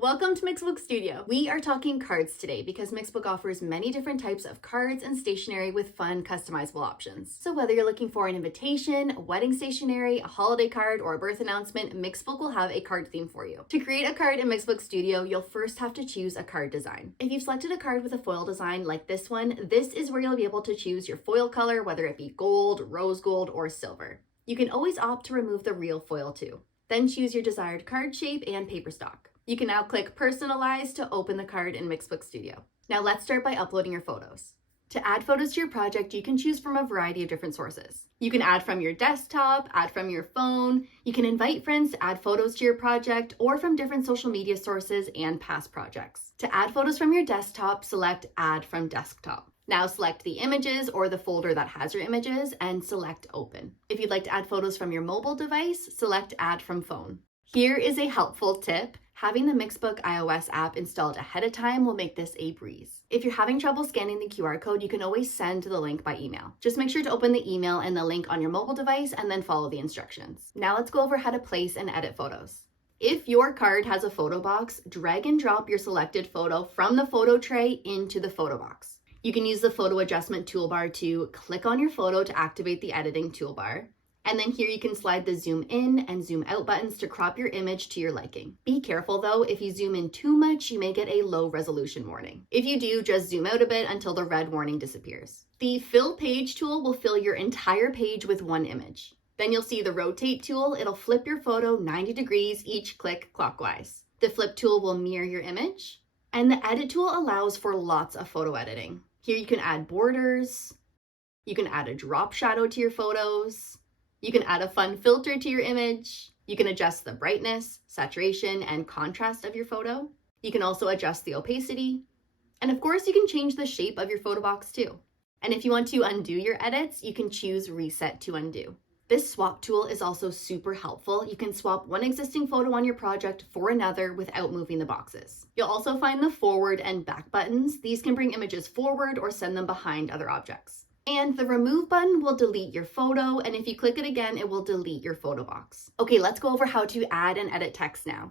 Welcome to Mixbook Studio. We are talking cards today because Mixbook offers many different types of cards and stationery with fun, customizable options. So whether you're looking for an invitation, wedding stationery, a holiday card, or a birth announcement, Mixbook will have a card theme for you. To create a card in Mixbook Studio, you'll first have to choose a card design. If you've selected a card with a foil design like this one, this is where you'll be able to choose your foil color, whether it be gold, rose gold, or silver. You can always opt to remove the real foil too. Then choose your desired card shape and paper stock. You can now click Personalize to open the card in Mixbook Studio. Now let's start by uploading your photos. To add photos to your project, you can choose from a variety of different sources. You can add from your desktop, add from your phone, you can invite friends to add photos to your project, or from different social media sources and past projects. To add photos from your desktop, select Add from Desktop. Now select the images or the folder that has your images and select Open. If you'd like to add photos from your mobile device, select Add from Phone. Here is a helpful tip. Having the Mixbook iOS app installed ahead of time will make this a breeze. If you're having trouble scanning the QR code, you can always send the link by email. Just make sure to open the email and the link on your mobile device and then follow the instructions. Now let's go over how to place and edit photos. If your card has a photo box, drag and drop your selected photo from the photo tray into the photo box. You can use the photo adjustment toolbar to click on your photo to activate the editing toolbar. And then here you can slide the zoom in and zoom out buttons to crop your image to your liking. Be careful though, if you zoom in too much, you may get a low resolution warning. If you do, just zoom out a bit until the red warning disappears. The fill page tool will fill your entire page with one image. Then you'll see the rotate tool. It'll flip your photo 90 degrees each click clockwise. The flip tool will mirror your image. And the edit tool allows for lots of photo editing. Here you can add borders. You can add a drop shadow to your photos. You can add a fun filter to your image. You can adjust the brightness, saturation, and contrast of your photo. You can also adjust the opacity. And of course, you can change the shape of your photo box too. And if you want to undo your edits, you can choose Reset to undo. This swap tool is also super helpful. You can swap one existing photo on your project for another without moving the boxes. You'll also find the forward and back buttons. These can bring images forward or send them behind other objects. And the remove button will delete your photo, and if you click it again, it will delete your photo box. Okay, let's go over how to add and edit text now.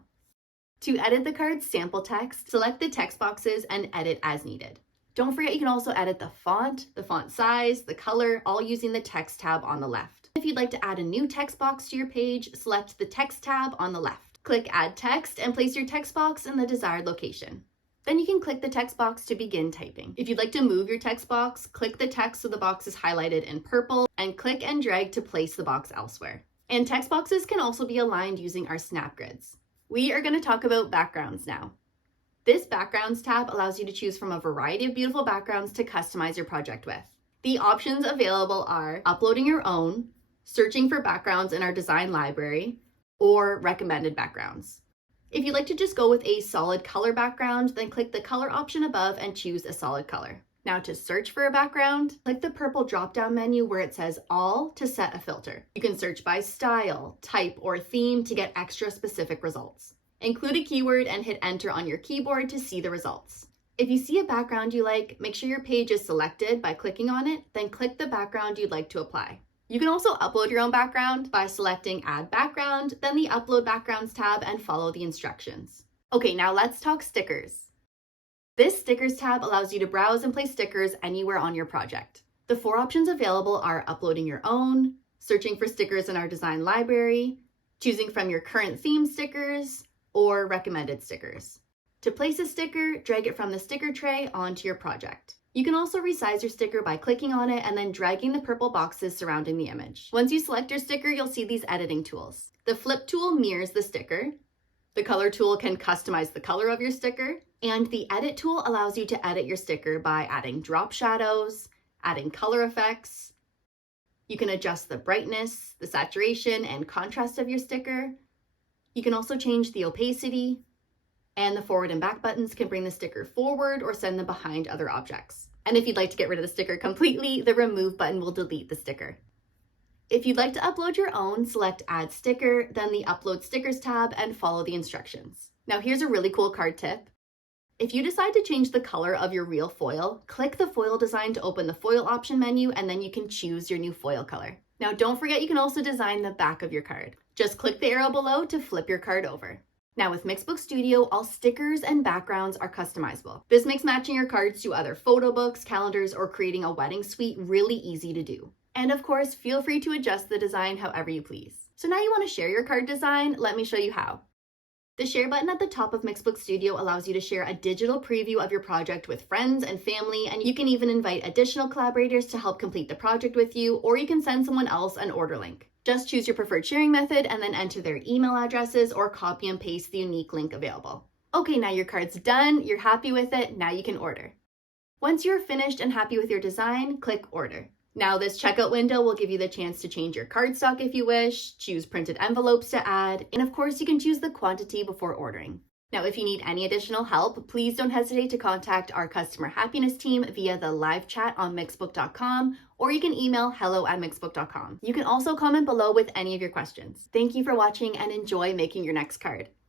To edit the card's sample text, select the text boxes and edit as needed. Don't forget you can also edit the font size, the color, all using the text tab on the left. If you'd like to add a new text box to your page, select the text tab on the left. Click Add Text and place your text box in the desired location. Then you can click the text box to begin typing. If you'd like to move your text box, click the text so the box is highlighted in purple and click and drag to place the box elsewhere. And text boxes can also be aligned using our snap grids. We are going to talk about backgrounds now. This Backgrounds tab allows you to choose from a variety of beautiful backgrounds to customize your project with. The options available are uploading your own, searching for backgrounds in our design library, or recommended backgrounds. If you'd like to just go with a solid color background, then click the color option above and choose a solid color. Now to search for a background, click the purple drop-down menu where it says All to set a filter. You can search by style, type, or theme to get extra specific results. Include a keyword and hit enter on your keyboard to see the results. If you see a background you like, make sure your page is selected by clicking on it, then click the background you'd like to apply. You can also upload your own background by selecting Add Background, then the Upload Backgrounds tab and follow the instructions. Okay, now let's talk stickers. This Stickers tab allows you to browse and place stickers anywhere on your project. The 4 options available are uploading your own, searching for stickers in our design library, choosing from your current theme stickers, or recommended stickers. To place a sticker, drag it from the sticker tray onto your project. You can also resize your sticker by clicking on it and then dragging the purple boxes surrounding the image. Once you select your sticker, you'll see these editing tools. The flip tool mirrors the sticker. The color tool can customize the color of your sticker. And the edit tool allows you to edit your sticker by adding drop shadows, adding color effects. You can adjust the brightness, the saturation, and contrast of your sticker. You can also change the opacity. And the forward and back buttons can bring the sticker forward or send them behind other objects. And if you'd like to get rid of the sticker completely, the remove button will delete the sticker. If you'd like to upload your own, select Add Sticker, then the Upload Stickers tab and follow the instructions. Now here's a really cool card tip. If you decide to change the color of your real foil, click the foil design to open the foil option menu and then you can choose your new foil color. Now don't forget you can also design the back of your card. Just click the arrow below to flip your card over. Now with Mixbook Studio, all stickers and backgrounds are customizable. This makes matching your cards to other photo books, calendars, or creating a wedding suite really easy to do. And of course, feel free to adjust the design however you please. So now you want to share your card design? Let me show you how. The share button at the top of Mixbook Studio allows you to share a digital preview of your project with friends and family, and you can even invite additional collaborators to help complete the project with you, or you can send someone else an order link. Just choose your preferred sharing method and then enter their email addresses or copy and paste the unique link available. Okay, now your card's done, you're happy with it, now you can order. Once you're finished and happy with your design, click Order. Now this checkout window will give you the chance to change your cardstock if you wish, choose printed envelopes to add, and of course you can choose the quantity before ordering. Now if you need any additional help, please don't hesitate to contact our customer happiness team via the live chat on mixbook.com, or you can email hello@mixbook.com. You can also comment below with any of your questions. Thank you for watching and enjoy making your next card.